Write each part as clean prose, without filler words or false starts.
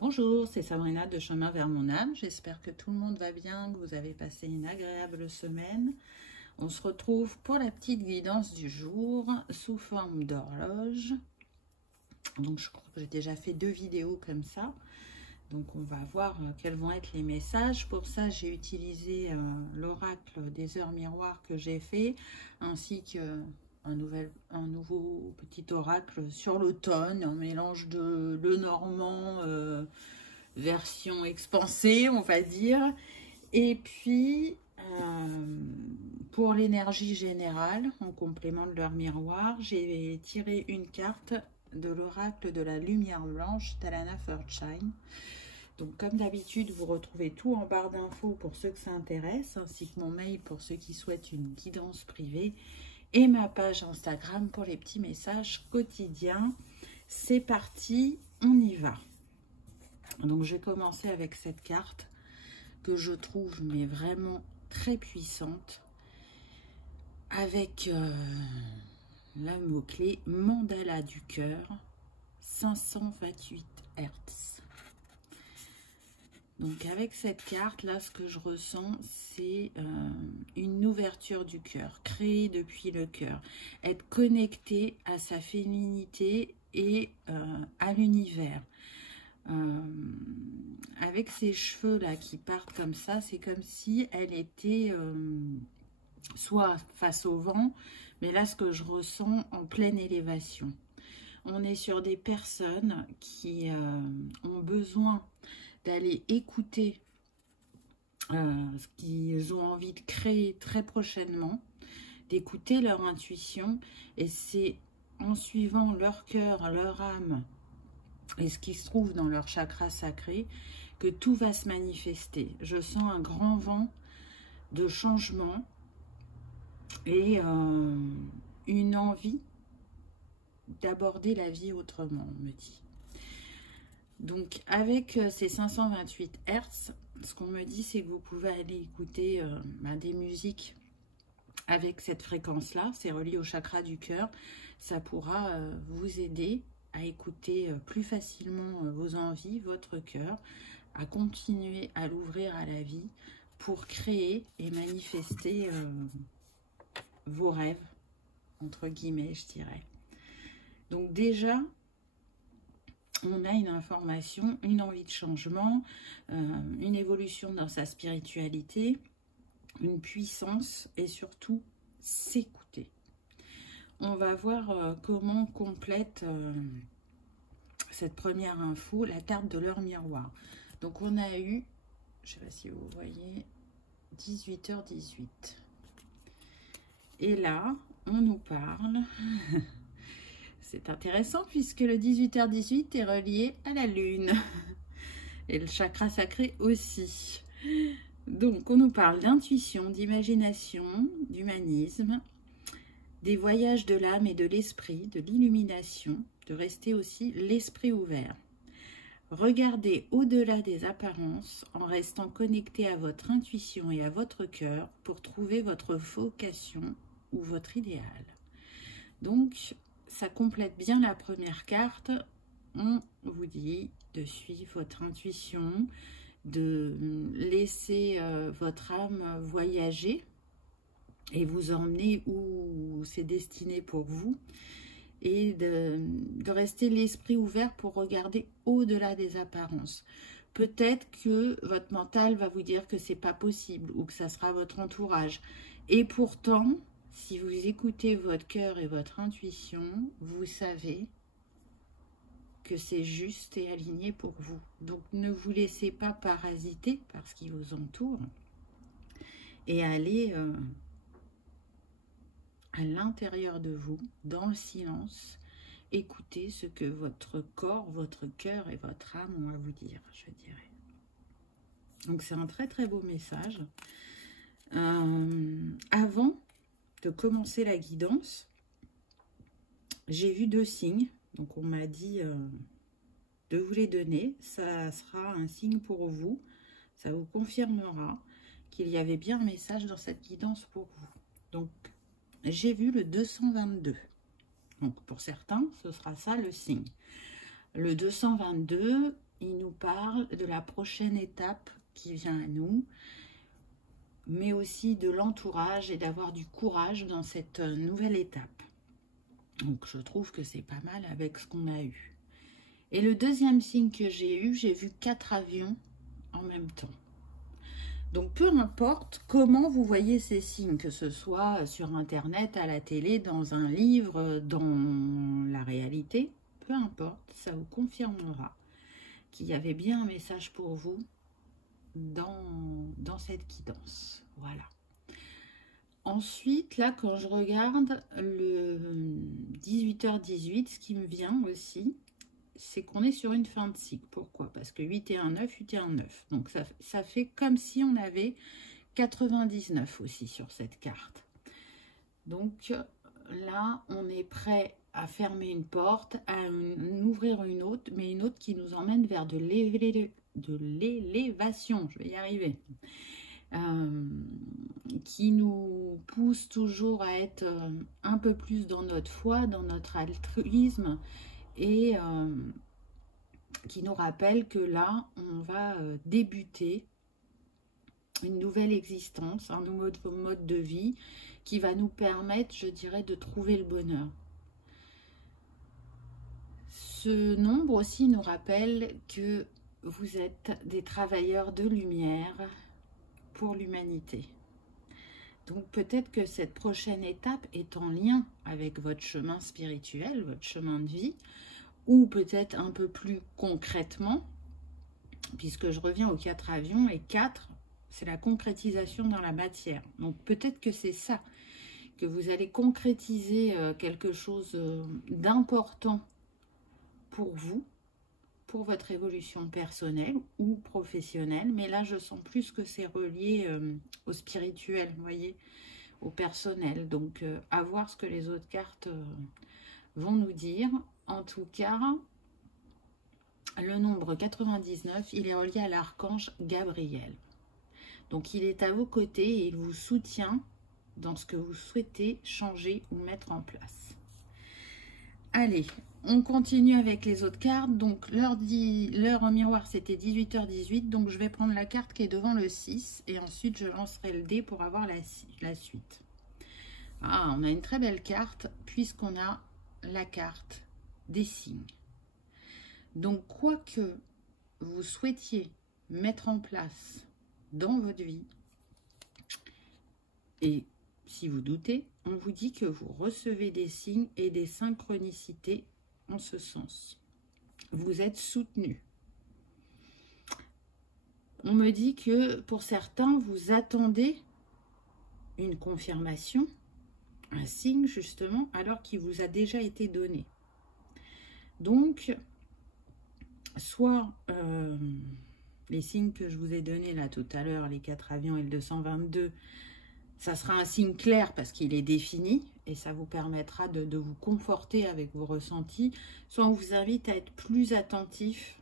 Bonjour, c'est Sabrina de Chemin vers mon âme. J'espère que tout le monde va bien, que vous avez passé une agréable semaine. On se retrouve pour la petite guidance du jour sous forme d'horloge. Donc je crois que j'ai déjà fait 2 vidéos comme ça. Donc on va voir quels vont être les messages. Pour ça, j'ai utilisé l'oracle des heures miroirs que j'ai fait, ainsi que un nouveau petit oracle sur l'automne, un mélange de Lenormand version expansée, on va dire. Et puis, pour l'énergie générale, en complément de l'heure miroir, j'ai tiré une carte de l'oracle de la lumière blanche d'Alana Furtshine. Donc, comme d'habitude, vous retrouvez tout en barre d'infos pour ceux que ça intéresse, ainsi que mon mail pour ceux qui souhaitent une guidance privée, et ma page Instagram pour les petits messages quotidiens. C'est parti, on y va. Donc, je vais commencer avec cette carte que je trouve mais vraiment très puissante, avec la mot-clé mandala du cœur, 528 Hz. Donc avec cette carte là, ce que je ressens, c'est une ouverture du cœur, créée depuis le cœur, être connecté à sa féminité et à l'univers. Avec ces cheveux là qui partent comme ça, c'est comme si elle était soit face au vent, mais là ce que je ressens en pleine élévation. On est sur des personnes qui ont besoin d'aller écouter ce qu'ils ont envie de créer très prochainement, d'écouter leur intuition, et c'est en suivant leur cœur, leur âme et ce qui se trouve dans leur chakra sacré que tout va se manifester. Je sens un grand vent de changement et une envie d'aborder la vie autrement, on me dit. Donc avec ces 528 Hz, ce qu'on me dit, c'est que vous pouvez aller écouter des musiques avec cette fréquence-là. C'est relié au chakra du cœur. Ça pourra vous aider à écouter plus facilement vos envies, votre cœur, à continuer à l'ouvrir à la vie pour créer et manifester vos rêves, entre guillemets, je dirais. Donc déjà, on a une information, une envie de changement, une évolution dans sa spiritualité, une puissance et surtout s'écouter. On va voir comment complète cette première info la carte de l'heure miroir. Donc on a eu, je ne sais pas si vous voyez, 18h18. Et là, on nous parle... C'est intéressant puisque le 18h18 est relié à la lune et le chakra sacré aussi. Donc on nous parle d'intuition, d'imagination, d'humanisme, des voyages de l'âme et de l'esprit, de l'illumination, de rester aussi l'esprit ouvert. Regardez au-delà des apparences en restant connecté à votre intuition et à votre cœur pour trouver votre vocation ou votre idéal. Donc, ça complète bien la première carte. On vous dit de suivre votre intuition, de laisser votre âme voyager et vous emmener où c'est destiné pour vous, et de rester l'esprit ouvert pour regarder au-delà des apparences. Peut-être que votre mental va vous dire que c'est pas possible ou que ça sera votre entourage. Et pourtant, si vous écoutez votre cœur et votre intuition, vous savez que c'est juste et aligné pour vous. Donc ne vous laissez pas parasiter par ce qui vous entoure et allez à l'intérieur de vous, dans le silence, écoutez ce que votre corps, votre cœur et votre âme ont à vous dire, je dirais. Donc c'est un très très beau message. Avant de commencer la guidance, j'ai vu 2 signes. Donc on m'a dit de vous les donner. Ça sera un signe pour vous. Ça vous confirmera qu'il y avait bien un message dans cette guidance pour vous. Donc j'ai vu le 222. Donc pour certains, ce sera ça le signe. Le 222, il nous parle de la prochaine étape qui vient à nous, mais aussi de l'entourage et d'avoir du courage dans cette nouvelle étape. Donc je trouve que c'est pas mal avec ce qu'on a eu. Et le deuxième signe que j'ai eu, j'ai vu 4 avions en même temps. Donc peu importe comment vous voyez ces signes, que ce soit sur internet, à la télé, dans un livre, dans la réalité, peu importe, ça vous confirmera qu'il y avait bien un message pour vous dans cette guidance. Voilà. Ensuite, là, quand je regarde le 18h18, ce qui me vient aussi, c'est qu'on est sur une fin de cycle. Pourquoi? Parce que 8 et 1, 9, 8 et 1, 9. Donc, ça fait comme si on avait 99 aussi sur cette carte. Donc, là, on est prêt à fermer une porte, à ouvrir une autre, mais une autre qui nous emmène vers de l'élévation. Je vais y arriver. Qui nous pousse toujours à être un peu plus dans notre foi, dans notre altruisme, et qui nous rappelle que là, on va débuter une nouvelle existence, un nouveau mode de vie qui va nous permettre, je dirais, de trouver le bonheur. Ce nombre aussi nous rappelle que vous êtes des travailleurs de lumière pour l'humanité. Donc peut-être que cette prochaine étape est en lien avec votre chemin spirituel, votre chemin de vie, ou peut-être un peu plus concrètement, puisque je reviens aux 4 avions, et 4, c'est la concrétisation dans la matière. Donc peut-être que c'est ça, que vous allez concrétiser quelque chose d'important pour vous, pour votre évolution personnelle ou professionnelle, mais là je sens plus que c'est relié au spirituel, vous voyez, au personnel. Donc à voir ce que les autres cartes vont nous dire. En tout cas, le nombre 99, il est relié à l'archange Gabriel. Donc il est à vos côtés et il vous soutient dans ce que vous souhaitez changer ou mettre en place. Allez, on continue avec les autres cartes. Donc l'heure en miroir, c'était 18h18. Donc je vais prendre la carte qui est devant le 6 et ensuite je lancerai le dé pour avoir la suite. Ah, on a une très belle carte puisqu'on a la carte des signes. Donc quoi que vous souhaitiez mettre en place dans votre vie, et si vous doutez, on vous dit que vous recevez des signes et des synchronicités en ce sens. Vous êtes soutenu. On me dit que pour certains, vous attendez une confirmation, un signe justement, alors qu'il vous a déjà été donné. Donc, soit les signes que je vous ai donnés là tout à l'heure, les 4 avions et le 222, ça sera un signe clair parce qu'il est défini et ça vous permettra de vous conforter avec vos ressentis. Soit on vous invite à être plus attentif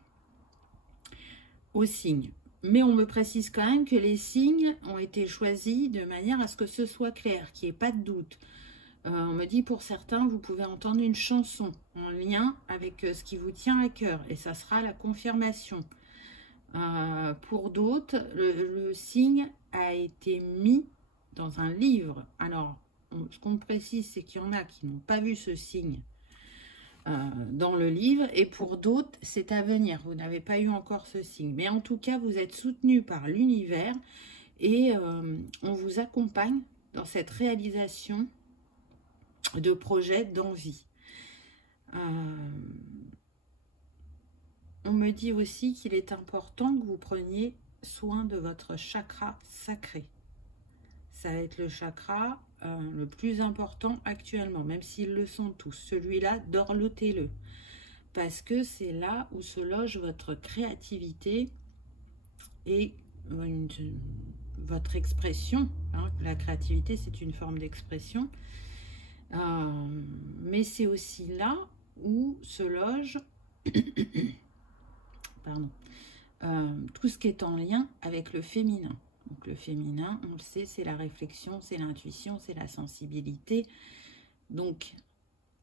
aux signes. Mais on me précise quand même que les signes ont été choisis de manière à ce que ce soit clair, qu'il n'y ait pas de doute. On me dit pour certains, vous pouvez entendre une chanson en lien avec ce qui vous tient à cœur et ça sera la confirmation. Pour d'autres, le signe a été mis dans un livre. Alors, ce qu'on précise, c'est qu'il y en a qui n'ont pas vu ce signe dans le livre, et pour d'autres, c'est à venir. Vous n'avez pas eu encore ce signe. Mais en tout cas, vous êtes soutenu par l'univers et on vous accompagne dans cette réalisation de projets d'envie. On me dit aussi qu'il est important que vous preniez soin de votre chakra sacré. Ça va être le chakra le plus important actuellement, même s'ils le sont tous. Celui-là, dorlotez-le. Parce que c'est là où se loge votre créativité et votre expression. Hein. La créativité, c'est une forme d'expression. Mais c'est aussi là où se loge pardon, tout ce qui est en lien avec le féminin. Donc le féminin, on le sait, c'est la réflexion, c'est l'intuition, c'est la sensibilité. Donc,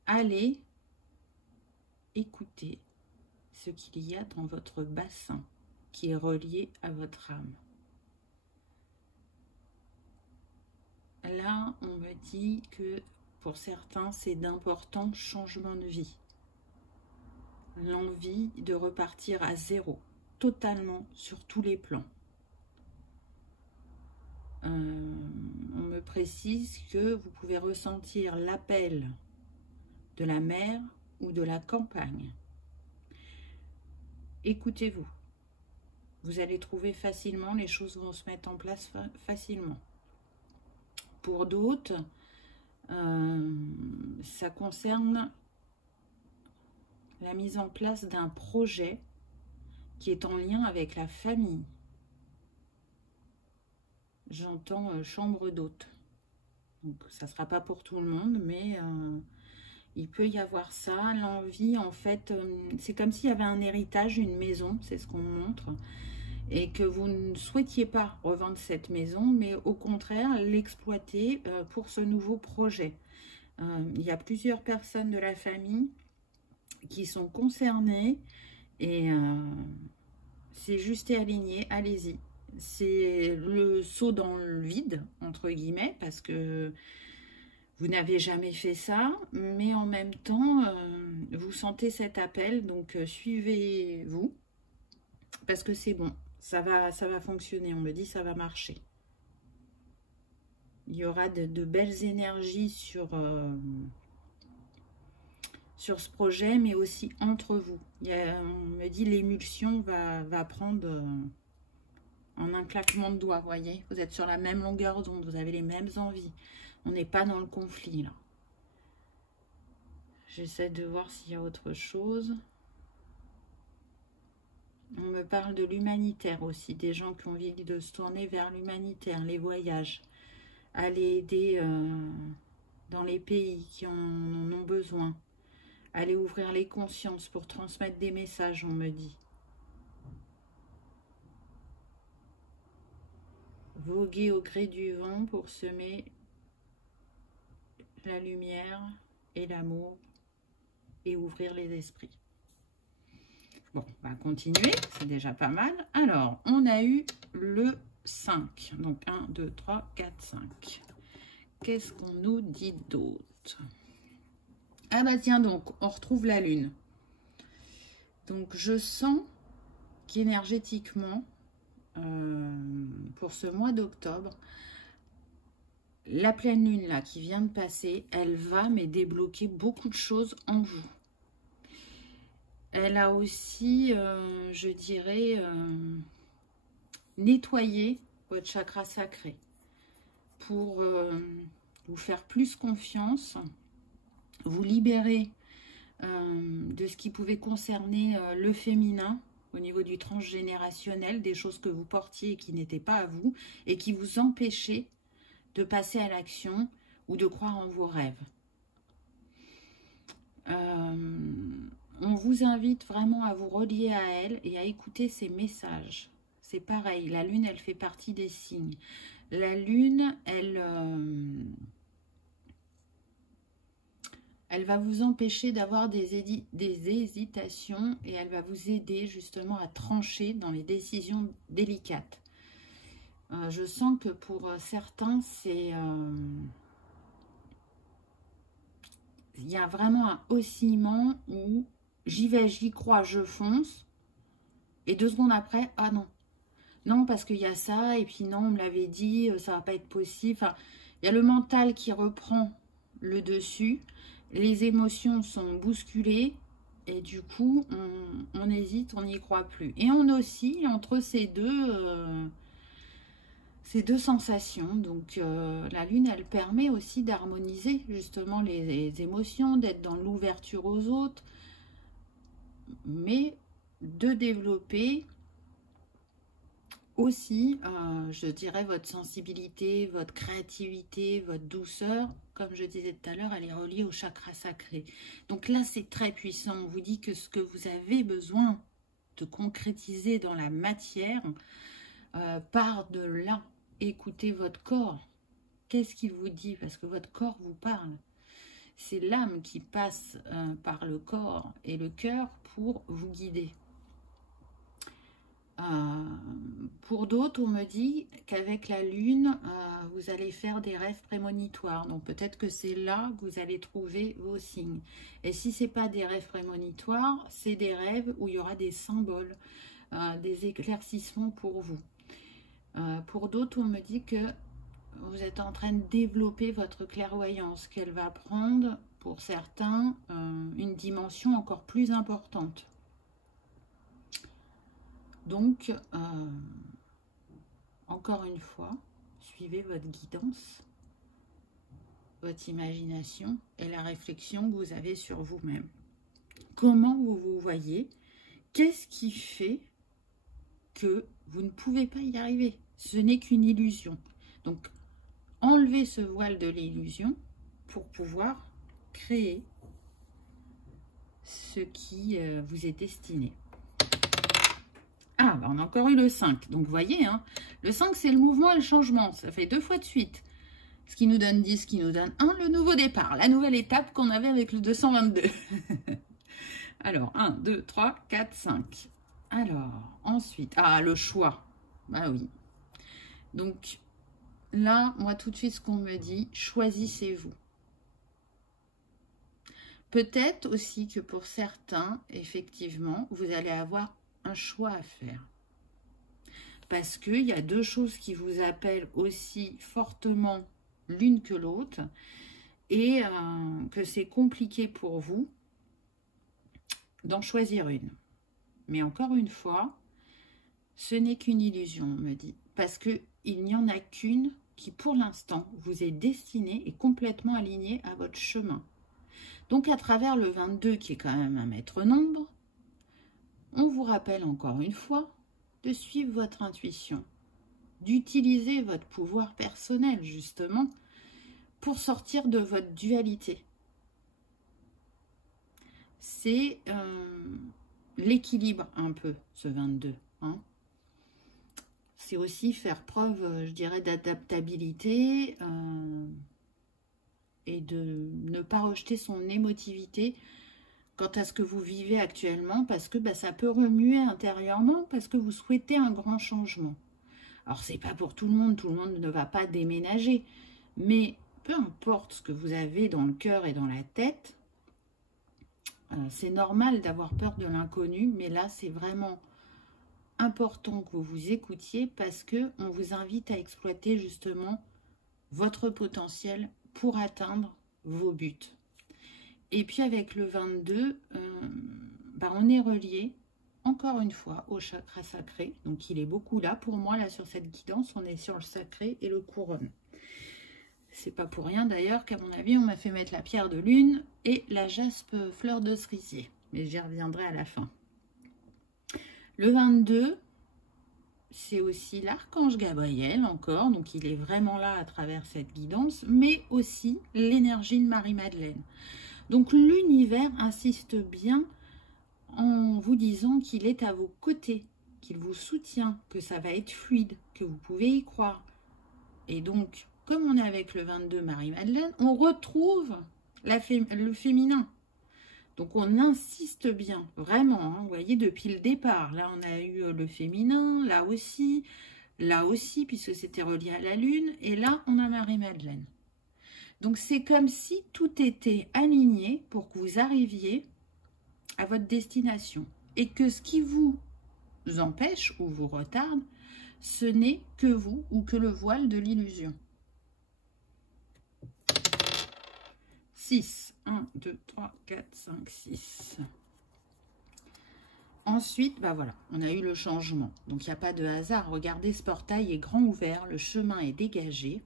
allez écouter ce qu'il y a dans votre bassin qui est relié à votre âme. Là, on me dit que pour certains, c'est d'importants changements de vie. L'envie de repartir à zéro, totalement sur tous les plans. On me précise que vous pouvez ressentir l'appel de la mer ou de la campagne. Écoutez-vous. Vous allez trouver facilement, les choses vont se mettre en place facilement. Pour d'autres, ça concerne la mise en place d'un projet qui est en lien avec la famille. J'entends chambre d'hôte. Donc ça ne sera pas pour tout le monde, mais il peut y avoir ça. L'envie, en fait, c'est comme s'il y avait un héritage, une maison, c'est ce qu'on me montre, et que vous ne souhaitiez pas revendre cette maison, mais au contraire l'exploiter pour ce nouveau projet. Il y a plusieurs personnes de la famille qui sont concernées et c'est juste et aligné, allez-y. C'est le saut dans le vide, entre guillemets, parce que vous n'avez jamais fait ça, mais en même temps, vous sentez cet appel, donc suivez-vous, parce que c'est bon, ça va fonctionner, on me dit ça va marcher. Il y aura de belles énergies sur ce projet, mais aussi entre vous. On me dit l'émulsion va prendre en un claquement de doigts, voyez. Vous êtes sur la même longueur d'onde, vous avez les mêmes envies. On n'est pas dans le conflit, là. J'essaie de voir s'il y a autre chose. On me parle de l'humanitaire aussi, des gens qui ont envie de se tourner vers l'humanitaire, les voyages. Aller aider dans les pays qui en ont besoin. Aller ouvrir les consciences pour transmettre des messages, on me dit. Voguer au gré du vent pour semer la lumière et l'amour et ouvrir les esprits. Bon, on va continuer, c'est déjà pas mal. Alors, on a eu le 5. Donc, 1, 2, 3, 4, 5. Qu'est-ce qu'on nous dit d'autre? Ah bah tiens, donc, on retrouve la lune. Donc, je sens qu'énergétiquement, pour ce mois d'octobre, la pleine lune là qui vient de passer, elle va mais débloquer beaucoup de choses en vous. Elle a aussi, je dirais, nettoyé votre chakra sacré pour vous faire plus confiance, vous libérer de ce qui pouvait concerner le féminin au niveau du transgénérationnel, des choses que vous portiez et qui n'étaient pas à vous et qui vous empêchaient de passer à l'action ou de croire en vos rêves. On vous invite vraiment à vous relier à elle et à écouter ses messages. C'est pareil, la lune, elle fait partie des signes. La lune, elle va vous empêcher d'avoir des hésitations et elle va vous aider justement à trancher dans les décisions délicates. Je sens que pour certains, c'est... il y a vraiment un oscillement où j'y vais, j'y crois, je fonce. Et 2 secondes après, ah non. Non, parce qu'il y a ça, et puis non, on me l'avait dit, ça va pas être possible. Enfin, il y a le mental qui reprend le dessus. Les émotions sont bousculées. Et du coup, on hésite, on n'y croit plus. Et on oscille entre ces deux sensations. Donc, la lune, elle permet aussi d'harmoniser justement les émotions, d'être dans l'ouverture aux autres, mais de développer aussi, je dirais, votre sensibilité, votre créativité, votre douceur. Comme je disais tout à l'heure, elle est reliée au chakra sacré. Donc là, c'est très puissant. On vous dit que ce que vous avez besoin de concrétiser dans la matière part de là. Écoutez votre corps. Qu'est-ce qu'il vous dit? Parce que votre corps vous parle. C'est l'âme qui passe par le corps et le cœur pour vous guider. Pour d'autres, on me dit qu'avec la lune, vous allez faire des rêves prémonitoires. Donc peut-être que c'est là que vous allez trouver vos signes. Et si ce n'est pas des rêves prémonitoires, c'est des rêves où il y aura des symboles, des éclaircissements pour vous. Pour d'autres, on me dit que vous êtes en train de développer votre clairvoyance, qu'elle va prendre, pour certains, une dimension encore plus importante. Donc, encore une fois, suivez votre guidance, votre imagination et la réflexion que vous avez sur vous-même. Comment vous vous voyez? Qu'est-ce qui fait que vous ne pouvez pas y arriver? Ce n'est qu'une illusion. Donc, enlevez ce voile de l'illusion pour pouvoir créer ce qui vous est destiné. Ah, bah on a encore eu le 5. Donc, vous voyez, hein, le 5, c'est le mouvement et le changement. Ça fait 2 fois de suite. Ce qui nous donne 10, ce qui nous donne 1, le nouveau départ. La nouvelle étape qu'on avait avec le 222. Alors, 1, 2, 3, 4, 5. Alors, ensuite, ah, le choix. Bah oui. Donc, là, moi, tout de suite, ce qu'on me dit, choisissez-vous. Peut-être aussi que pour certains, effectivement, vous allez avoir un choix à faire. Parce qu'il y a 2 choses qui vous appellent aussi fortement l'une que l'autre et que c'est compliqué pour vous d'en choisir une. Mais encore une fois, ce n'est qu'une illusion, on me dit. Parce qu'il n'y en a qu'une qui, pour l'instant, vous est destinée et complètement alignée à votre chemin. Donc, à travers le 22, qui est quand même un maître nombre, on vous rappelle encore une fois de suivre votre intuition, d'utiliser votre pouvoir personnel, justement, pour sortir de votre dualité. C'est l'équilibre un peu, ce 22. Hein. C'est aussi faire preuve, je dirais, d'adaptabilité et de ne pas rejeter son émotivité quant à ce que vous vivez actuellement, parce que ça peut remuer intérieurement, parce que vous souhaitez un grand changement. Alors, c'est pas pour tout le monde ne va pas déménager, mais peu importe ce que vous avez dans le cœur et dans la tête, c'est normal d'avoir peur de l'inconnu, mais là, c'est vraiment important que vous vous écoutiez, parce que on vous invite à exploiter justement votre potentiel pour atteindre vos buts. Et puis avec le 22, on est relié, encore une fois, au chakra sacré. Donc il est beaucoup là. Pour moi, là, sur cette guidance, on est sur le sacré et le couronne. C'est pas pour rien d'ailleurs qu'à mon avis, on m'a fait mettre la pierre de lune et la jaspe fleur de cerisier. Mais j'y reviendrai à la fin. Le 22, c'est aussi l'archange Gabriel encore. Donc il est vraiment là à travers cette guidance, mais aussi l'énergie de Marie-Madeleine. Donc l'univers insiste bien en vous disant qu'il est à vos côtés, qu'il vous soutient, que ça va être fluide, que vous pouvez y croire. Et donc, comme on est avec le 22 Marie-Madeleine, on retrouve le féminin. Donc on insiste bien, vraiment, hein, vous voyez, depuis le départ. Là, on a eu le féminin, là aussi, puisque c'était relié à la lune, et là, on a Marie-Madeleine. Donc, c'est comme si tout était aligné pour que vous arriviez à votre destination. Et que ce qui vous empêche ou vous retarde, ce n'est que vous ou que le voile de l'illusion. 6. 1, 2, 3, 4, 5, 6. Ensuite, voilà, on a eu le changement. Donc, il n'y a pas de hasard. Regardez, ce portail est grand ouvert, le chemin est dégagé.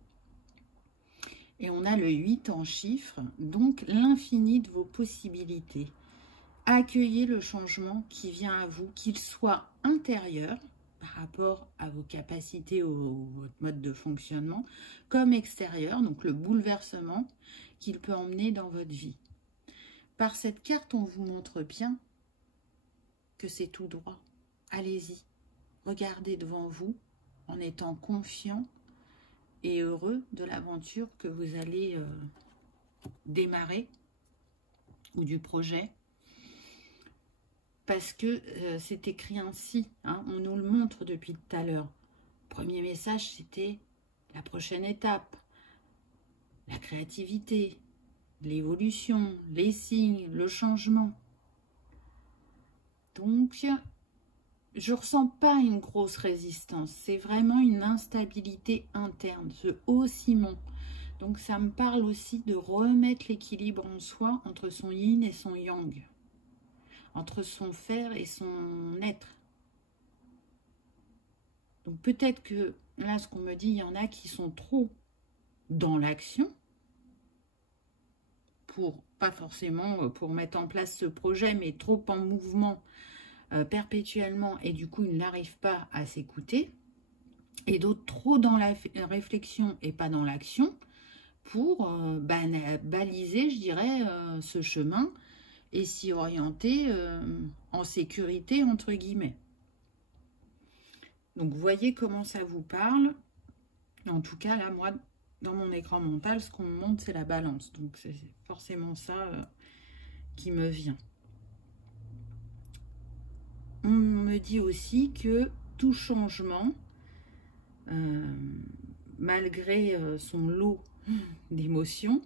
Et on a le 8 en chiffres, donc l'infini de vos possibilités. Accueillez le changement qui vient à vous, qu'il soit intérieur par rapport à vos capacités ou votre mode de fonctionnement, comme extérieur, donc le bouleversement qu'il peut emmener dans votre vie. Par cette carte, on vous montre bien que c'est tout droit. Allez-y, regardez devant vous en étant confiant et heureux de l'aventure que vous allez démarrer ou du projet. Parce que c'est écrit ainsi, hein, on nous le montre depuis tout à l'heure. Premier message, c'était la prochaine étape, la créativité, l'évolution, les signes, le changement. Donc, je ne ressens pas une grosse résistance, c'est vraiment une instabilité interne, ce oscillement. Donc, ça me parle aussi de remettre l'équilibre en soi entre son yin et son yang, entre son faire et son être. Donc, peut-être que, là, ce qu'on me dit, il y en a qui sont trop dans l'action, pas forcément pour mettre en place ce projet, mais trop en mouvement perpétuellement, et du coup, ils n'arrivent pas à s'écouter. Et d'autres trop dans la réflexion et pas dans l'action, pour baliser, je dirais, ce chemin et s'y orienter en sécurité, entre guillemets. Donc, vous voyez comment ça vous parle. En tout cas, là, moi, dans mon écran mental, ce qu'on me montre, c'est la balance. Donc, c'est forcément ça qui me vient. On me dit aussi que tout changement, malgré son lot d'émotions,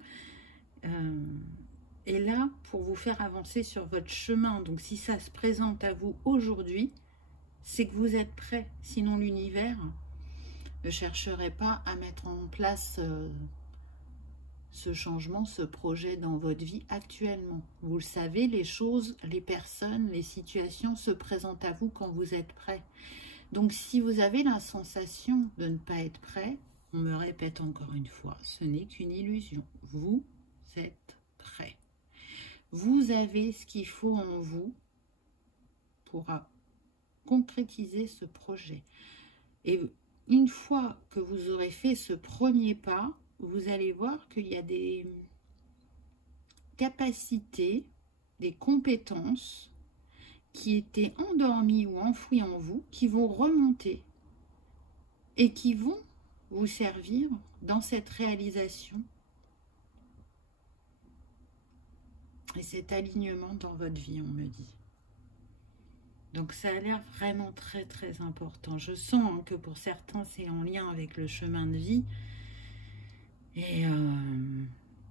est là pour vous faire avancer sur votre chemin. Donc, si ça se présente à vous aujourd'hui, c'est que vous êtes prêt. Sinon, l'univers ne chercherait pas à mettre en place ce changement, ce projet dans votre vie actuellement. Vous le savez, les choses, les personnes, les situations se présentent à vous quand vous êtes prêt. Donc, si vous avez la sensation de ne pas être prêt, on me répète encore une fois, ce n'est qu'une illusion. Vous êtes prêt. Vous avez ce qu'il faut en vous pour concrétiser ce projet. Et une fois que vous aurez fait ce premier pas, vous allez voir qu'il y a des capacités, des compétences qui étaient endormies ou enfouies en vous, qui vont remonter et qui vont vous servir dans cette réalisation et cet alignement dans votre vie, on me dit. Donc ça a l'air vraiment très très important. Je sens que pour certains c'est en lien avec le chemin de vie. Et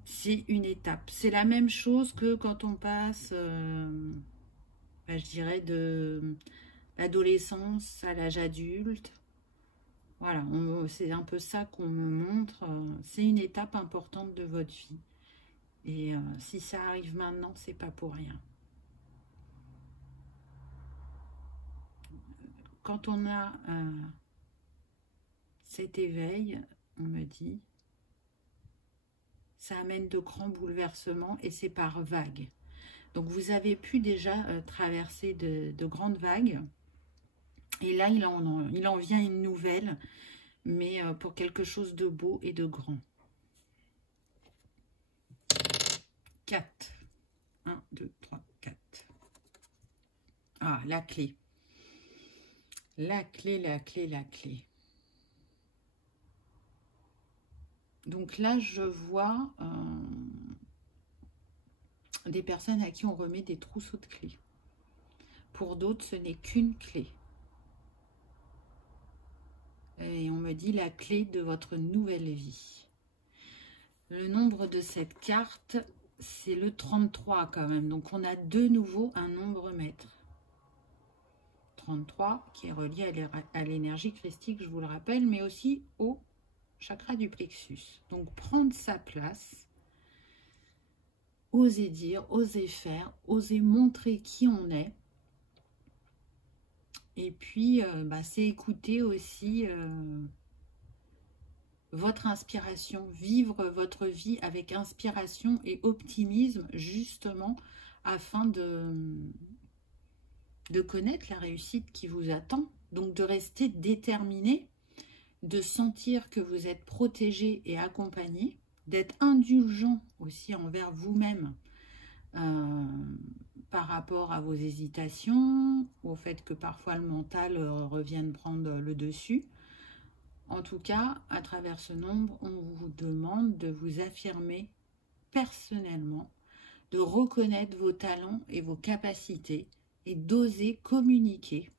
c'est une étape. C'est la même chose que quand on passe, je dirais, de l'adolescence à l'âge adulte. Voilà, c'est un peu ça qu'on me montre. C'est une étape importante de votre vie. Et si ça arrive maintenant, c'est pas pour rien. Quand on a cet éveil, on me dit, ça amène de grands bouleversements et c'est par vagues. Donc vous avez pu déjà traverser de grandes vagues. Et là, il en vient une nouvelle, mais pour quelque chose de beau et de grand. 4. 1, 2, 3, 4. Ah, la clé. La clé, la clé, la clé. Donc là, je vois des personnes à qui on remet des trousseaux de clés. Pour d'autres, ce n'est qu'une clé. Et on me dit la clé de votre nouvelle vie. Le nombre de cette carte, c'est le 33 quand même. Donc on a de nouveau un nombre maître. 33 qui est relié à l'énergie christique, je vous le rappelle, mais aussi au chakra du plexus. Donc prendre sa place, oser dire, oser faire, oser montrer qui on est. Et puis, c'est écouter aussi votre inspiration, vivre votre vie avec inspiration et optimisme, justement, afin de connaître la réussite qui vous attend. Donc, de rester déterminé, de sentir que vous êtes protégé et accompagné, d'être indulgent aussi envers vous-même, par rapport à vos hésitations, au fait que parfois le mental revienne prendre le dessus. En tout cas, à travers ce nombre, on vous demande de vous affirmer personnellement, de reconnaître vos talents et vos capacités et d'oser communiquer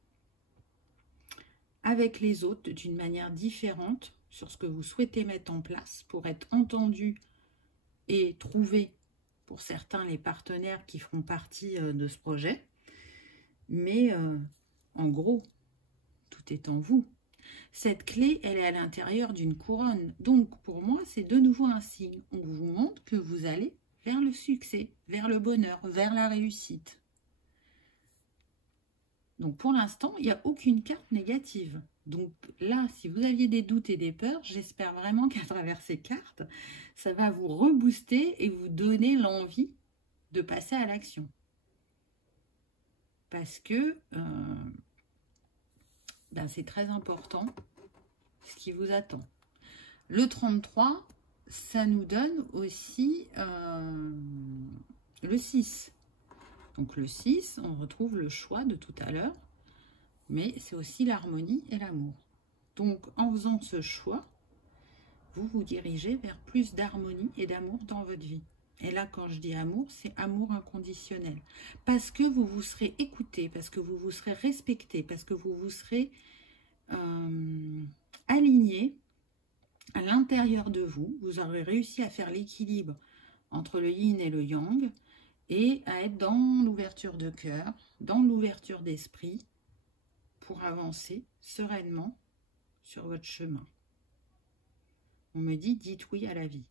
avec les autres d'une manière différente sur ce que vous souhaitez mettre en place pour être entendu et trouver pour certains les partenaires qui feront partie de ce projet. Mais en gros, tout est en vous. Cette clé, elle est à l'intérieur d'une couronne. Donc, pour moi, c'est de nouveau un signe. On vous montre que vous allez vers le succès, vers le bonheur, vers la réussite. Donc, pour l'instant, il n'y a aucune carte négative. Donc là, si vous aviez des doutes et des peurs, j'espère vraiment qu'à travers ces cartes, ça va vous rebooster et vous donner l'envie de passer à l'action. Parce que c'est très important ce qui vous attend. Le 33, ça nous donne aussi le 6. Donc le 6, on retrouve le choix de tout à l'heure, mais c'est aussi l'harmonie et l'amour. Donc en faisant ce choix, vous vous dirigez vers plus d'harmonie et d'amour dans votre vie. Et là, quand je dis amour, c'est amour inconditionnel. Parce que vous vous serez écouté, parce que vous vous serez respecté, parce que vous vous serez aligné à l'intérieur de vous. Vous aurez réussi à faire l'équilibre entre le yin et le yang et à être dans l'ouverture de cœur, dans l'ouverture d'esprit pour avancer sereinement sur votre chemin. On me dit, dites oui à la vie.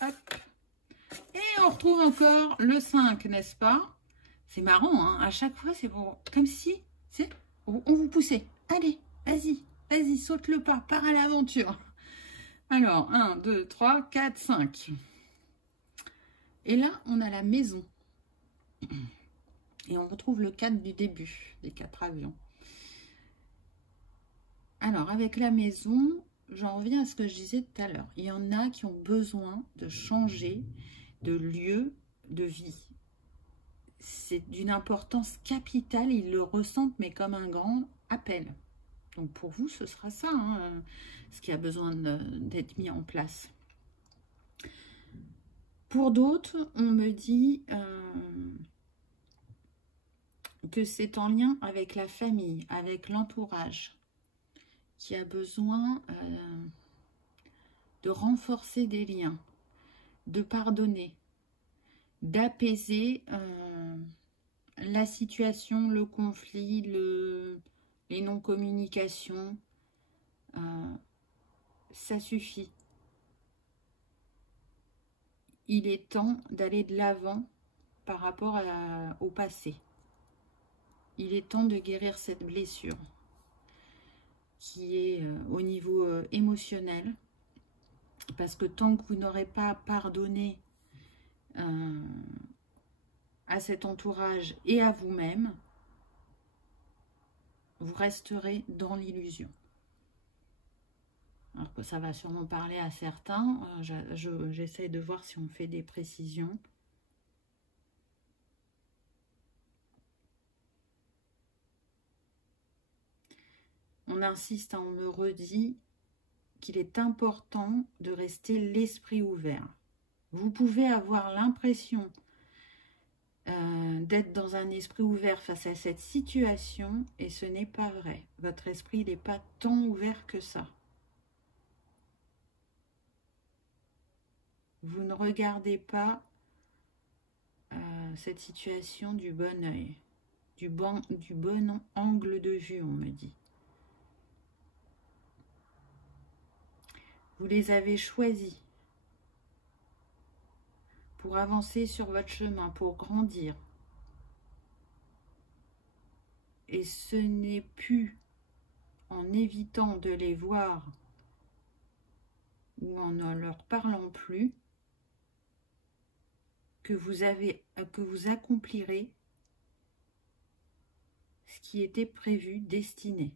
Hop. Et on retrouve encore le 5, n'est-ce pas? C'est marrant, hein, à chaque fois, c'est comme si on vous poussait. Allez, vas-y, vas-y, saute le pas, pars à l'aventure. Alors, 1, 2, 3, 4, 5. Et là, on a la maison. Et on retrouve le 4 du début, des 4 avions. Alors, avec la maison, j'en reviens à ce que je disais tout à l'heure. Il y en a qui ont besoin de changer de lieu de vie. C'est d'une importance capitale, ils le ressentent, mais comme un grand appel. Donc pour vous, ce sera ça, hein, ce qui a besoin d'être mis en place. Pour d'autres, on me dit que c'est en lien avec la famille, avec l'entourage, qui a besoin de renforcer des liens, de pardonner, d'apaiser la situation, le conflit, les non-communications. Ça suffit. Il est temps d'aller de l'avant par rapport au passé. Il est temps de guérir cette blessure qui est au niveau émotionnel. Parce que tant que vous n'aurez pas pardonné à cet entourage et à vous-même, vous resterez dans l'illusion. Alors que ça va sûrement parler à certains. J'essaie de voir si on fait des précisions. On insiste, on me redit qu'il est important de rester l'esprit ouvert. Vous pouvez avoir l'impression d'être dans un esprit ouvert face à cette situation et ce n'est pas vrai. Votre esprit n'est pas tant ouvert que ça. Vous ne regardez pas cette situation du bon œil, du bon angle de vue, on me dit. Vous les avez choisis pour avancer sur votre chemin, pour grandir. Et ce n'est plus en évitant de les voir ou en ne leur parlant plus que vous accomplirez ce qui était prévu, destiné.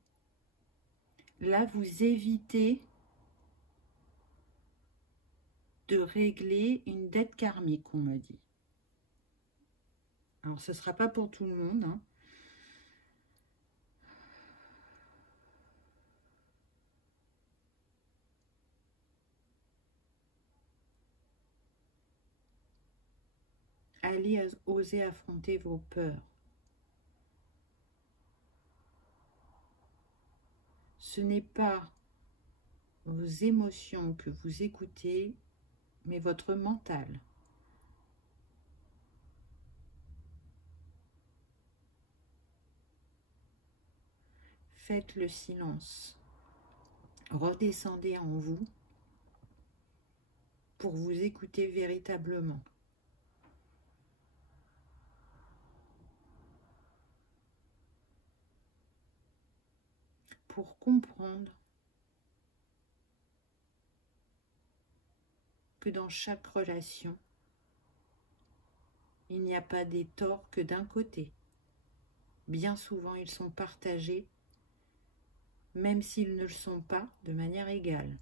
Là, vous évitez de régler une dette karmique, on me dit. Alors, ce ne sera pas pour tout le monde, hein. oser affronter vos peurs. Ce n'est pas vos émotions que vous écoutez, mais votre mental. Faites le silence. Redescendez en vous pour vous écouter véritablement. Pour comprendre que dans chaque relation, il n'y a pas des torts que d'un côté. Bien souvent, ils sont partagés, même s'ils ne le sont pas de manière égale.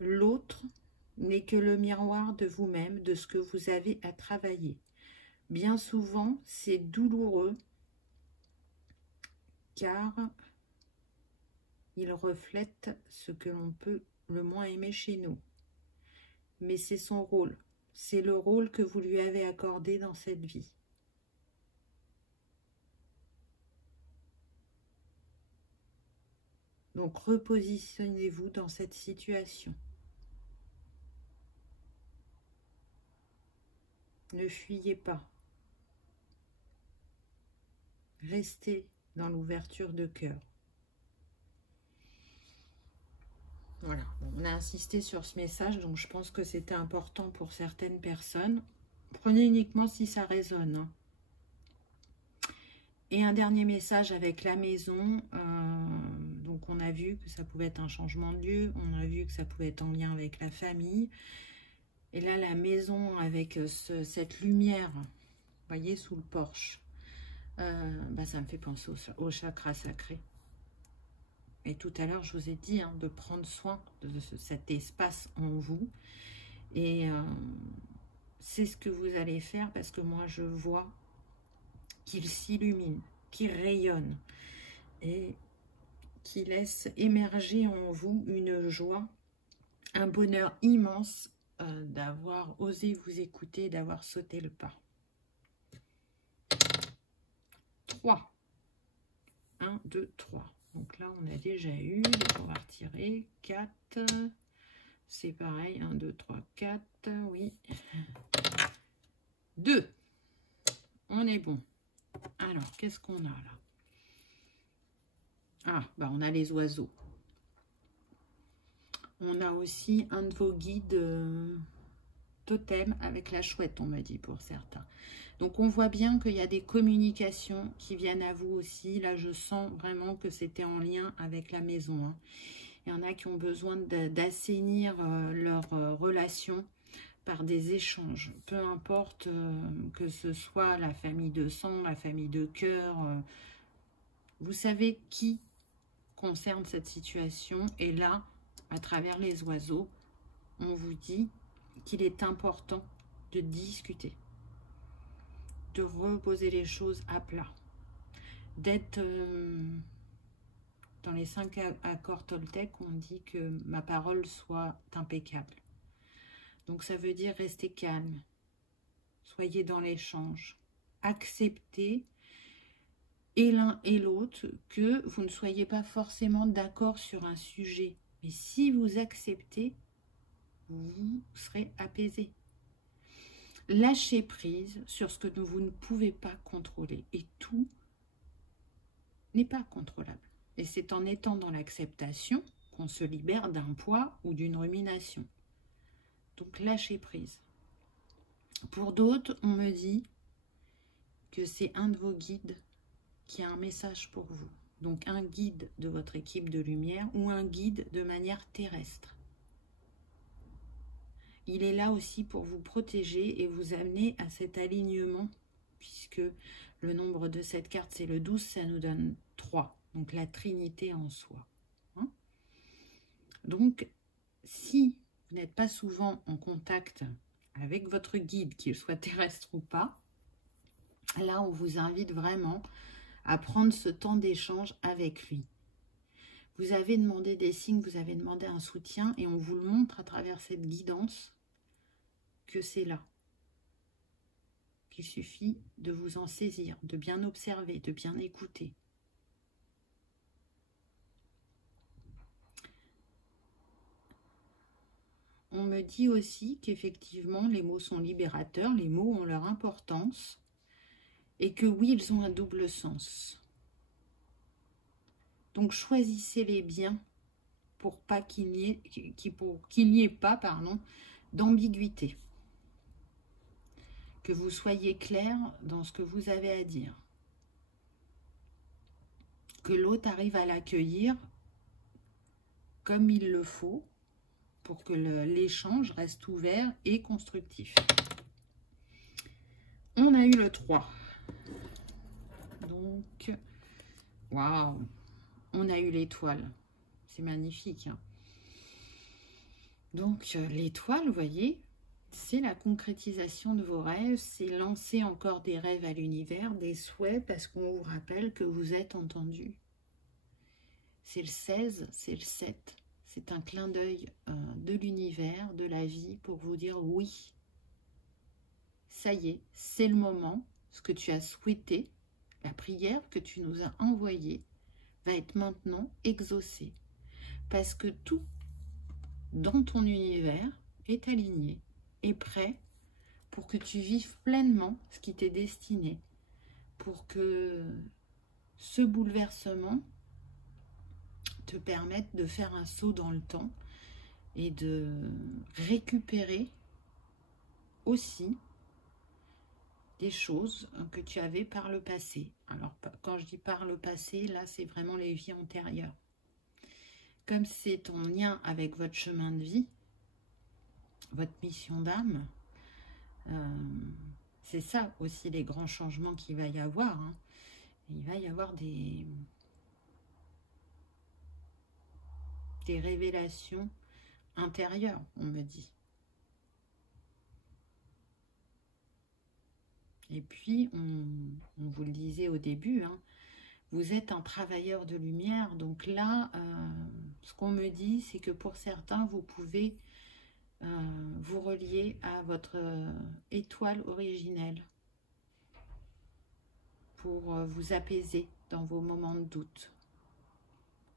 L'autre n'est que le miroir de vous-même, de ce que vous avez à travailler. Bien souvent, c'est douloureux, car il reflète ce que l'on peut le moins aimer chez nous. Mais c'est son rôle, c'est le rôle que vous lui avez accordé dans cette vie. Donc repositionnez-vous dans cette situation. Ne fuyez pas. Restez dans l'ouverture de cœur. Voilà, on a insisté sur ce message, donc je pense que c'était important pour certaines personnes. Prenez uniquement si ça résonne. Hein. Et un dernier message avec la maison. Donc on a vu que ça pouvait être un changement de lieu, on a vu que ça pouvait être en lien avec la famille. Et là, la maison avec cette lumière, vous voyez, sous le porche, ça me fait penser au chakra sacré. Et tout à l'heure, je vous ai dit de prendre soin de cet espace en vous. Et c'est ce que vous allez faire parce que moi, je vois qu'il s'illumine, qu'il rayonne et qui laisse émerger en vous une joie, un bonheur immense d'avoir osé vous écouter, d'avoir sauté le pas. 3. 1, 2, 3. Donc là, on a déjà eu, on va retirer 4. C'est pareil, 1, 2, 3, 4, oui. 2. On est bon. Alors, qu'est-ce qu'on a là? Ah, on a les oiseaux. On a aussi un de vos guides totem avec la chouette, on m'a dit pour certains. Donc, on voit bien qu'il y a des communications qui viennent à vous aussi. Là, je sens vraiment que c'était en lien avec la maison. Hein. Il y en a qui ont besoin d'assainir leur relation par des échanges. Peu importe que ce soit la famille de sang, la famille de cœur. Vous savez qui concerne cette situation. Et là, à travers les oiseaux, on vous dit qu'il est important de discuter, de reposer les choses à plat, d'être dans les 5 accords Toltec, on dit que ma parole soit impeccable. Donc ça veut dire rester calme, soyez dans l'échange, acceptez et l'un et l'autre que vous ne soyez pas forcément d'accord sur un sujet. Mais si vous acceptez, vous serez apaisé. Lâchez prise sur ce que vous ne pouvez pas contrôler. Et tout n'est pas contrôlable. Et c'est en étant dans l'acceptation qu'on se libère d'un poids ou d'une rumination. Donc lâchez prise. Pour d'autres, on me dit que c'est un de vos guides qui a un message pour vous. Donc un guide de votre équipe de lumière ou un guide de manière terrestre. Il est là aussi pour vous protéger et vous amener à cet alignement, puisque le nombre de cette carte, c'est le 12, ça nous donne 3. Donc la Trinité en soi. Hein? Donc, si vous n'êtes pas souvent en contact avec votre guide, qu'il soit terrestre ou pas, là, on vous invite vraiment à prendre ce temps d'échange avec lui. Vous avez demandé des signes, vous avez demandé un soutien et on vous le montre à travers cette guidance que c'est là. Qu'il suffit de vous en saisir, de bien observer, de bien écouter. On me dit aussi qu'effectivement, les mots sont libérateurs, les mots ont leur importance et que oui, ils ont un double sens. Donc, choisissez-les bien pour pas qu'il n'y ait pas, pardon, d'ambiguïté. Que vous soyez clair dans ce que vous avez à dire. Que l'autre arrive à l'accueillir comme il le faut pour que l'échange reste ouvert et constructif. On a eu le 3. Donc, waouh, on a eu l'étoile. C'est magnifique. Hein. Donc, l'étoile, vous voyez, c'est la concrétisation de vos rêves. C'est lancer encore des rêves à l'univers, des souhaits, parce qu'on vous rappelle que vous êtes entendu. C'est le 16, c'est le 7. C'est un clin d'œil de l'univers, de la vie, pour vous dire oui. Ça y est, c'est le moment. Ce que tu as souhaité, la prière que tu nous as envoyée, va être maintenant exaucée. Parce que tout dans ton univers est aligné, est prêt pour que tu vives pleinement ce qui t'est destiné. Pour que ce bouleversement te permettre de faire un saut dans le temps et de récupérer aussi des choses que tu avais par le passé. Alors, quand je dis par le passé, là, c'est vraiment les vies antérieures. Comme c'est ton lien avec votre chemin de vie, votre mission d'âme, c'est ça aussi les grands changements qu'il va y avoir. Hein. Il va y avoir des révélations intérieures, on me dit. Et puis, on vous le disait au début, hein, vous êtes un travailleur de lumière. Donc là, ce qu'on me dit, c'est que pour certains, vous pouvez vous relier à votre étoile originelle pour vous apaiser dans vos moments de doute.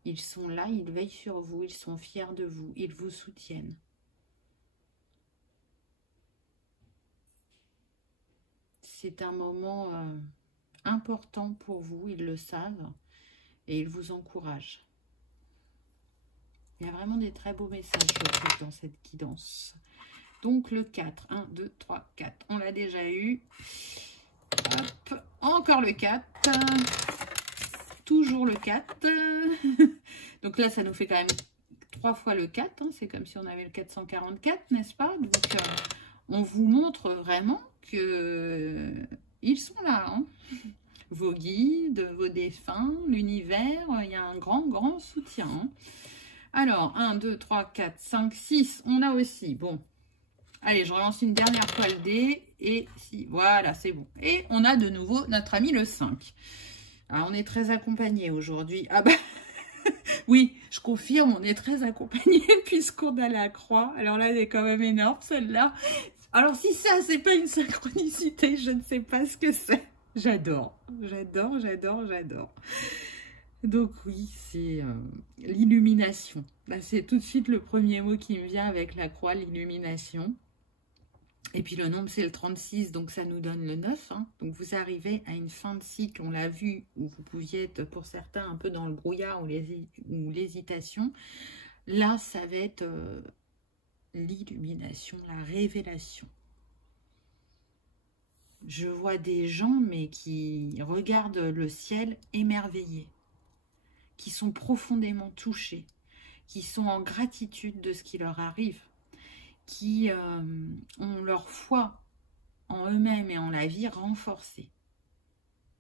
Ils sont là, ils veillent sur vous, ils sont fiers de vous, ils vous soutiennent. C'est un moment important pour vous, ils le savent, et ils vous encouragent. Il y a vraiment des très beaux messages, je trouve, dans cette guidance. Donc le 4, 1, 2, 3, 4, on l'a déjà eu. Hop, encore le 4. Toujours le 4. Donc là, ça nous fait quand même 3 fois le 4. Hein. C'est comme si on avait le 444, n'est-ce pas? Donc, on vous montre vraiment que ils sont là. Hein. Vos guides, vos défunts, l'univers, il y a un grand, grand soutien. Hein. Alors, 1, 2, 3, 4, 5, 6. On a aussi, bon. Allez, je relance une dernière fois le dé. Et si, voilà, c'est bon. Et on a de nouveau notre ami le 5. Alors, on est très accompagné aujourd'hui. Ah bah, oui, je confirme, on est très accompagné puisqu'on a la croix. Alors là, elle est quand même énorme, celle-là. Alors, si ça, c'est pas une synchronicité, je ne sais pas ce que c'est. J'adore, j'adore, j'adore, j'adore. Donc oui, c'est l'illumination. Là, c'est tout de suite le premier mot qui me vient avec la croix, l'illumination. Et puis le nombre, c'est le 36, donc ça nous donne le 9. Hein. Donc vous arrivez à une fin de cycle, on l'a vu, où vous pouviez être pour certains un peu dans le brouillard ou l'hésitation. Là, ça va être l'illumination, la révélation. Je vois des gens, mais qui regardent le ciel émerveillés, qui sont profondément touchés, qui sont en gratitude de ce qui leur arrive, qui ont leur foi en eux-mêmes et en la vie renforcée.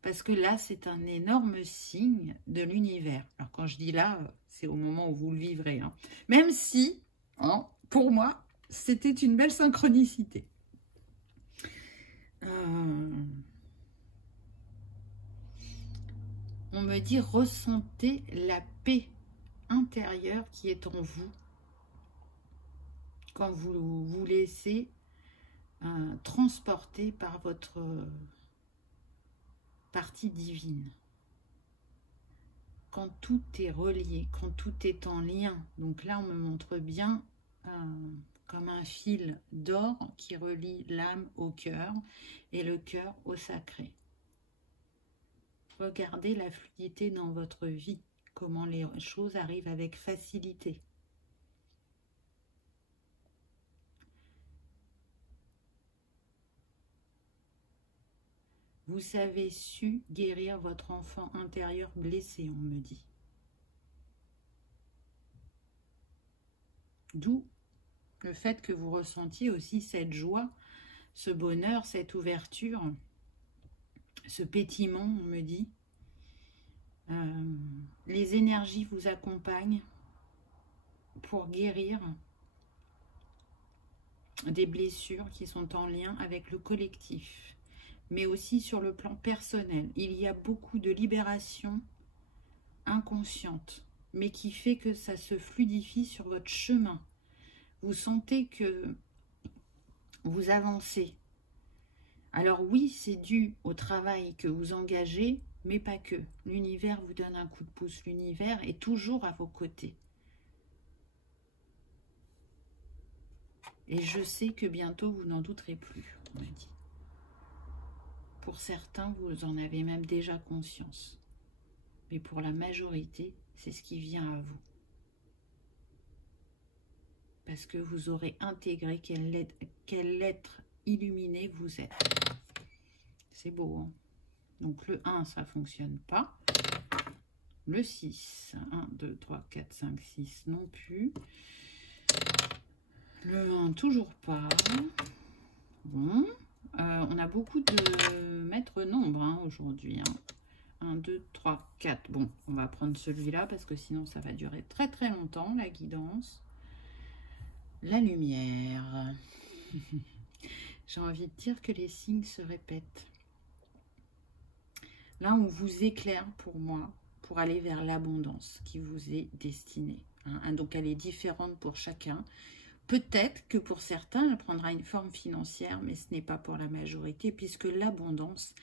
Parce que là, c'est un énorme signe de l'univers. Alors quand je dis là, c'est au moment où vous le vivrez. Hein. Même si, hein, pour moi, c'était une belle synchronicité. On me dit, ressentez la paix intérieur qui est en vous quand vous vous laissez transporter par votre partie divine. Quand tout est relié, quand tout est en lien. Donc là, on me montre bien comme un fil d'or qui relie l'âme au cœur et le cœur au sacré. Regardez la fluidité dans votre vie, comment les choses arrivent avec facilité. Vous avez su guérir votre enfant intérieur blessé, on me dit. D'où le fait que vous ressentiez aussi cette joie, ce bonheur, cette ouverture, ce pétillement, on me dit. Les énergies vous accompagnent pour guérir des blessures qui sont en lien avec le collectif, mais aussi sur le plan personnel. Il y a beaucoup de libération inconsciente, mais qui fait que ça se fluidifie sur votre chemin. Vous sentez que vous avancez. Alors oui, c'est dû au travail que vous engagez, mais pas que. L'univers vous donne un coup de pouce. L'univers est toujours à vos côtés. Et je sais que bientôt, vous n'en douterez plus, on m'a dit. Pour certains, vous en avez même déjà conscience. Mais pour la majorité, c'est ce qui vient à vous. Parce que vous aurez intégré quel être illuminé vous êtes. C'est beau, hein? Donc le 1, ça ne fonctionne pas. Le 6, 1, 2, 3, 4, 5, 6 non plus. Le 1, toujours pas. Bon, on a beaucoup de maîtres nombres hein, aujourd'hui. Hein. 1, 2, 3, 4. Bon, on va prendre celui-là parce que sinon ça va durer très très longtemps, la guidance. La lumière. J'ai envie de dire que les signes se répètent. Là, on vous éclaire pour moi, pour aller vers l'abondance qui vous est destinée. Hein. Donc, elle est différente pour chacun. Peut-être que pour certains, elle prendra une forme financière, mais ce n'est pas pour la majorité, puisque l'abondance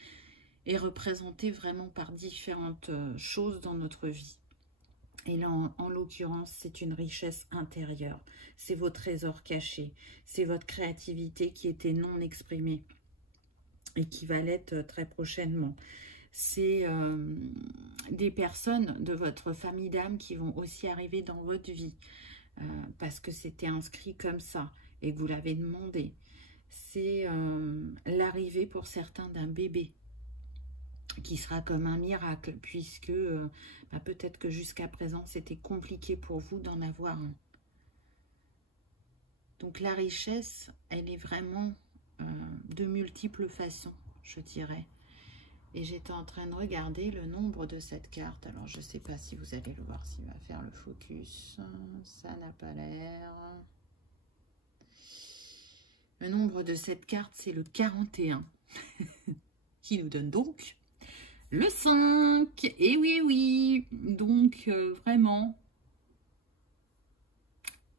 est représentée vraiment par différentes choses dans notre vie. Et là, en l'occurrence, c'est une richesse intérieure. C'est vos trésors cachés. C'est votre créativité qui était non exprimée et qui va l'être très prochainement. C'est des personnes de votre famille d'âme qui vont aussi arriver dans votre vie parce que c'était inscrit comme ça et que vous l'avez demandé. C'est l'arrivée pour certains d'un bébé qui sera comme un miracle, puisque peut-être que jusqu'à présent, c'était compliqué pour vous d'en avoir un. Donc la richesse, elle est vraiment de multiples façons, je dirais. Et j'étais en train de regarder le nombre de cette carte. Alors, je ne sais pas si vous allez le voir, s'il va faire le focus. Ça n'a pas l'air. Le nombre de cette carte, c'est le 41, qui nous donne donc le 5, et oui, donc vraiment,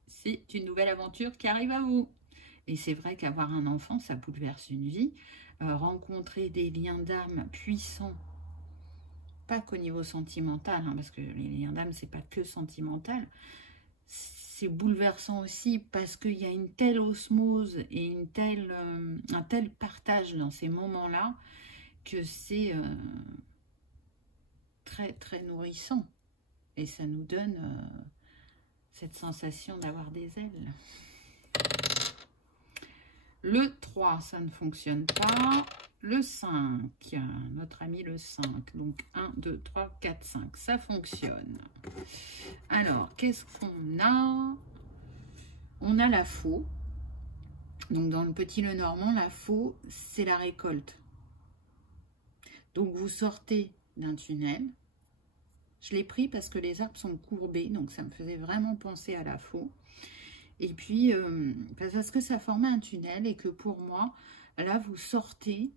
c'est une nouvelle aventure qui arrive à vous. Et c'est vrai qu'avoir un enfant, ça bouleverse une vie. Rencontrer des liens d'âme puissants, pas qu'au niveau sentimental, hein, parce que les liens d'âme, c'est pas que sentimental. C'est bouleversant aussi parce qu'il y a une telle osmose et un tel partage dans ces moments-là que c'est très très nourrissant et ça nous donne cette sensation d'avoir des ailes. Le 3, ça ne fonctionne pas. Le 5, notre ami le 5. Donc 1, 2, 3, 4, 5. Ça fonctionne. Alors, qu'est-ce qu'on a? On a la faux. Donc dans le Petit Lenormand, la faux, c'est la récolte. Donc vous sortez d'un tunnel. Je l'ai pris parce que les arbres sont courbés, donc ça me faisait vraiment penser à la faux. Et puis, parce que ça formait un tunnel et que pour moi, là, vous sortez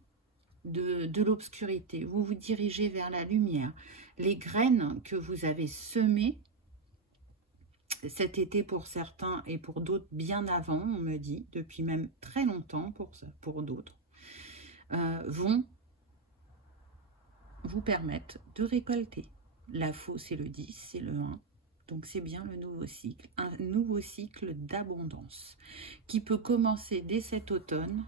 de l'obscurité. Vous vous dirigez vers la lumière. Les graines que vous avez semées cet été pour certains et pour d'autres bien avant, on me dit, depuis même très longtemps pour d'autres, vont vous permettre de récolter. La faux, c'est le 10, c'est le 1. Donc c'est bien le nouveau cycle. Un nouveau cycle d'abondance qui peut commencer dès cet automne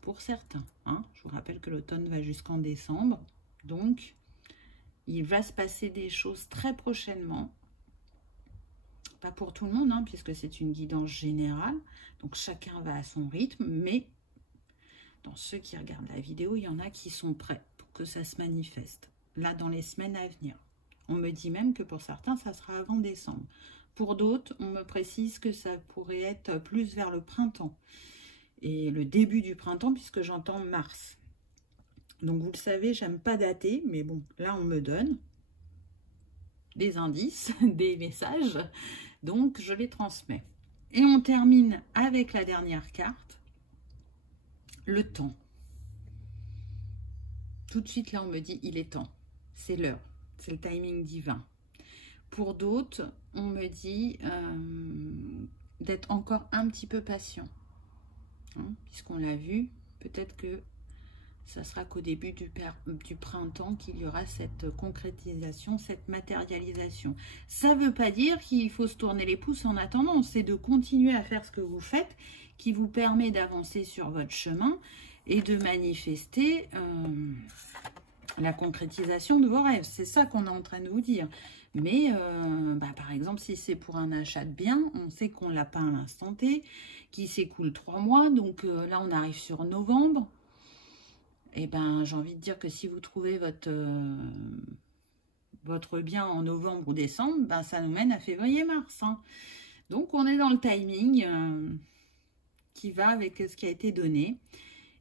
pour certains. Hein. Je vous rappelle que l'automne va jusqu'en décembre. Donc il va se passer des choses très prochainement. Pas pour tout le monde, hein, puisque c'est une guidance générale. Donc chacun va à son rythme. Mais dans ceux qui regardent la vidéo, il y en a qui sont prêts pour que ça se manifeste. Là, dans les semaines à venir. On me dit même que pour certains, ça sera avant décembre. Pour d'autres, on me précise que ça pourrait être plus vers le printemps. Et le début du printemps, puisque j'entends mars. Donc, vous le savez, j'aime pas dater, mais bon, là, on me donne des indices, des messages. Donc, je les transmets. Et on termine avec la dernière carte, le temps. Tout de suite, là, on me dit, il est temps. C'est l'heure. C'est le timing divin. Pour d'autres, on me dit d'être encore un petit peu patient. Hein, puisqu'on l'a vu, peut-être que ça sera qu'au début du printemps qu'il y aura cette concrétisation, cette matérialisation. Ça ne veut pas dire qu'il faut se tourner les pouces en attendant. C'est de continuer à faire ce que vous faites qui vous permet d'avancer sur votre chemin et de manifester la concrétisation de vos rêves. C'est ça qu'on est en train de vous dire. Mais, par exemple, si c'est pour un achat de biens, on sait qu'on ne l'a pas à l'instant T, qui s'écoule 3 mois. Donc là, on arrive sur novembre. Et ben, j'ai envie de dire que si vous trouvez votre bien en novembre ou décembre, ben, ça nous mène à février-mars. Hein. Donc, on est dans le timing qui va avec ce qui a été donné.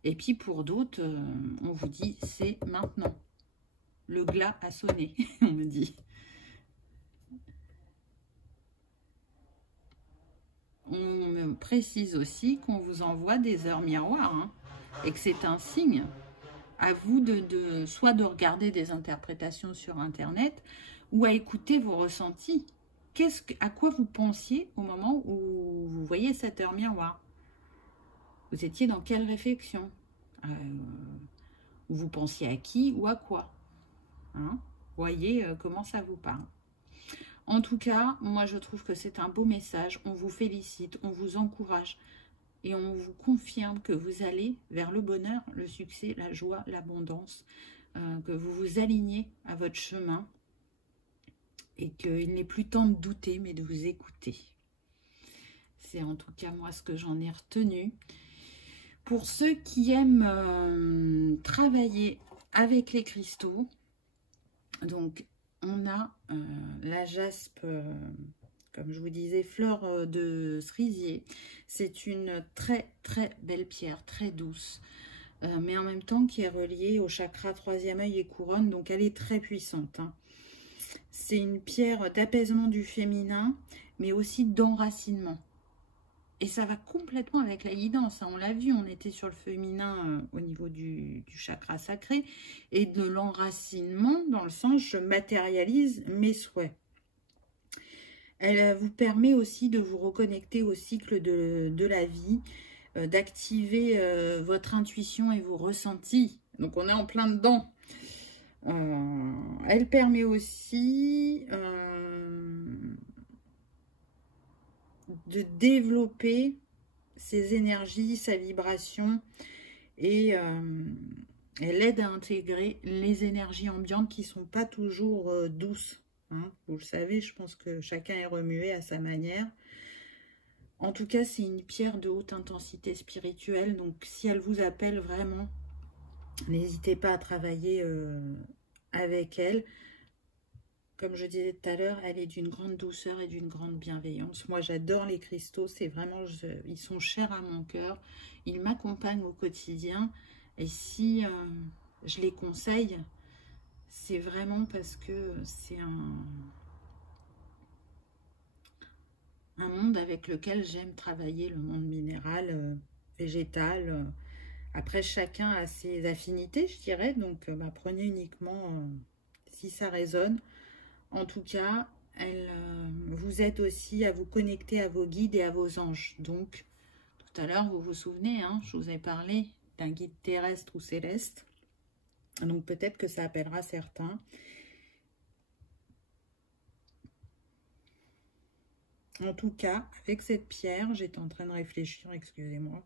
Et puis, pour d'autres, on vous dit, c'est maintenant. Le glas a sonné, on me dit. On me précise aussi qu'on vous envoie des heures miroirs, hein, et que c'est un signe. À vous soit de regarder des interprétations sur Internet ou à écouter vos ressentis. À quoi vous pensiez au moment où vous voyez cette heure miroir? Vous étiez dans quelle réflexion? Vous pensiez à qui ou à quoi? Hein? Voyez comment ça vous parle. En tout cas, moi je trouve que c'est un beau message. On vous félicite, on vous encourage. Et on vous confirme que vous allez vers le bonheur, le succès, la joie, l'abondance, que vous vous alignez à votre chemin et qu'il n'est plus temps de douter, mais de vous écouter. C'est en tout cas moi ce que j'en ai retenu. Pour ceux qui aiment travailler avec les cristaux, donc on a la jaspe... comme je vous disais, fleur de cerisier. C'est une très très belle pierre, très douce, mais en même temps qui est reliée au chakra troisième œil et couronne, donc elle est très puissante. Hein. C'est une pierre d'apaisement du féminin, mais aussi d'enracinement. Et ça va complètement avec la guidance. Hein. On l'a vu, on était sur le féminin au niveau du chakra sacré, et de l'enracinement, dans le sens je matérialise mes souhaits. Elle vous permet aussi de vous reconnecter au cycle de la vie, d'activer votre intuition et vos ressentis. Donc, on est en plein dedans. Elle permet aussi de développer ses énergies, sa vibration et elle aide à intégrer les énergies ambiantes qui ne sont pas toujours douces. Hein, vous le savez, je pense que chacun est remué à sa manière. En tout cas, c'est une pierre de haute intensité spirituelle. Donc, si elle vous appelle vraiment, n'hésitez pas à travailler avec elle. Comme je disais tout à l'heure, elle est d'une grande douceur et d'une grande bienveillance. Moi, j'adore les cristaux. C'est vraiment, ils sont chers à mon cœur. Ils m'accompagnent au quotidien. Et si je les conseille... c'est vraiment parce que c'est un monde avec lequel j'aime travailler, le monde minéral, végétal. Après, chacun a ses affinités, je dirais. Donc, prenez uniquement si ça résonne. En tout cas, vous aide aussi à vous connecter à vos guides et à vos anges. Donc, tout à l'heure, vous vous souvenez, hein, je vous ai parlé d'un guide terrestre ou céleste. Donc, peut-être que ça appellera certains. En tout cas, avec cette pierre, j'étais en train de réfléchir, excusez-moi.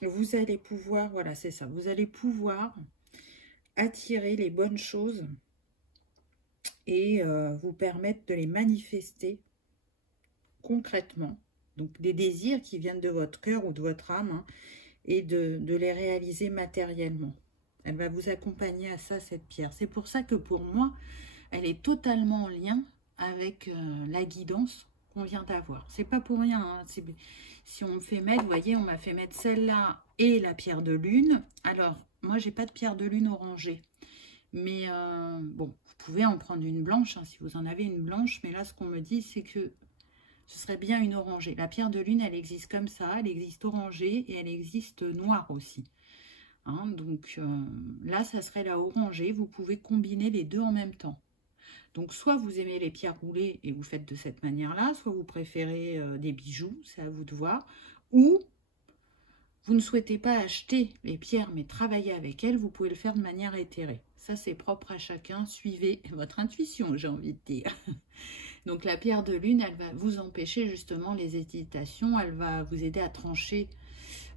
Vous allez pouvoir, voilà, c'est ça, vous allez pouvoir attirer les bonnes choses et vous permettre de les manifester concrètement. Donc, des désirs qui viennent de votre cœur ou de votre âme, hein, et de les réaliser matériellement. Elle va vous accompagner à ça, cette pierre. C'est pour ça que pour moi, elle est totalement en lien avec la guidance qu'on vient d'avoir. C'est pas pour rien. Hein. Si on me fait mettre, vous voyez, on m'a fait mettre celle-là et la pierre de lune. Alors, moi, j'ai pas de pierre de lune orangée. Mais bon, vous pouvez en prendre une blanche, hein, si vous en avez une blanche. Mais là, ce qu'on me dit, c'est que ce serait bien une orangée. La pierre de lune, elle existe comme ça. Elle existe orangée et elle existe noire aussi. Hein, donc là, ça serait la orangée. Vous pouvez combiner les deux en même temps. Donc, soit vous aimez les pierres roulées et vous faites de cette manière-là, soit vous préférez des bijoux, c'est à vous de voir, ou vous ne souhaitez pas acheter les pierres, mais travailler avec elles, vous pouvez le faire de manière éthérée. Ça, c'est propre à chacun. Suivez votre intuition, j'ai envie de dire. Donc, la pierre de lune, elle va vous empêcher justement les hésitations, elle va vous aider à trancher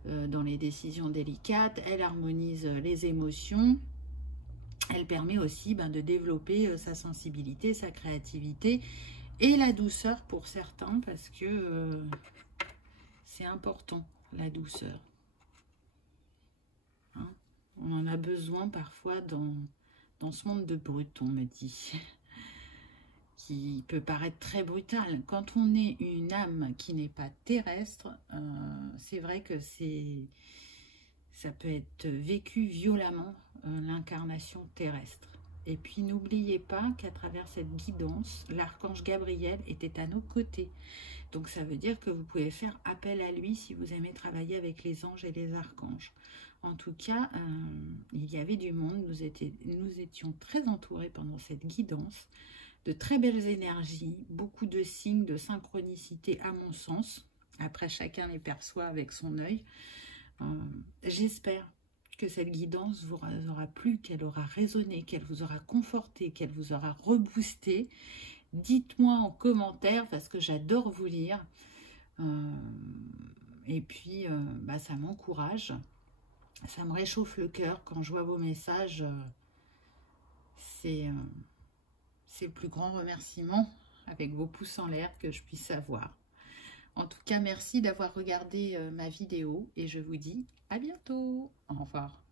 dans les décisions délicates, elle harmonise les émotions. Elle permet aussi de développer sa sensibilité, sa créativité et la douceur pour certains parce que c'est important, la douceur. Hein, on en a besoin parfois dans ce monde de brut, on me dit, qui peut paraître très brutal. Quand on est une âme qui n'est pas terrestre, c'est vrai que ça peut être vécu violemment, l'incarnation terrestre. Et puis n'oubliez pas qu'à travers cette guidance, l'archange Gabriel était à nos côtés. Donc ça veut dire que vous pouvez faire appel à lui si vous aimez travailler avec les anges et les archanges. En tout cas, il y avait du monde, nous étions très entourés pendant cette guidance, de très belles énergies, beaucoup de signes de synchronicité à mon sens. Après, chacun les perçoit avec son œil. J'espère que cette guidance vous aura plu, qu'elle aura résonné, qu'elle vous aura conforté, qu'elle vous aura reboosté. Dites-moi en commentaire parce que j'adore vous lire. Et puis, ça m'encourage. Ça me réchauffe le cœur quand je vois vos messages. C'est le plus grand remerciement avec vos pouces en l'air que je puisse avoir. En tout cas, merci d'avoir regardé ma vidéo et je vous dis à bientôt. Au revoir.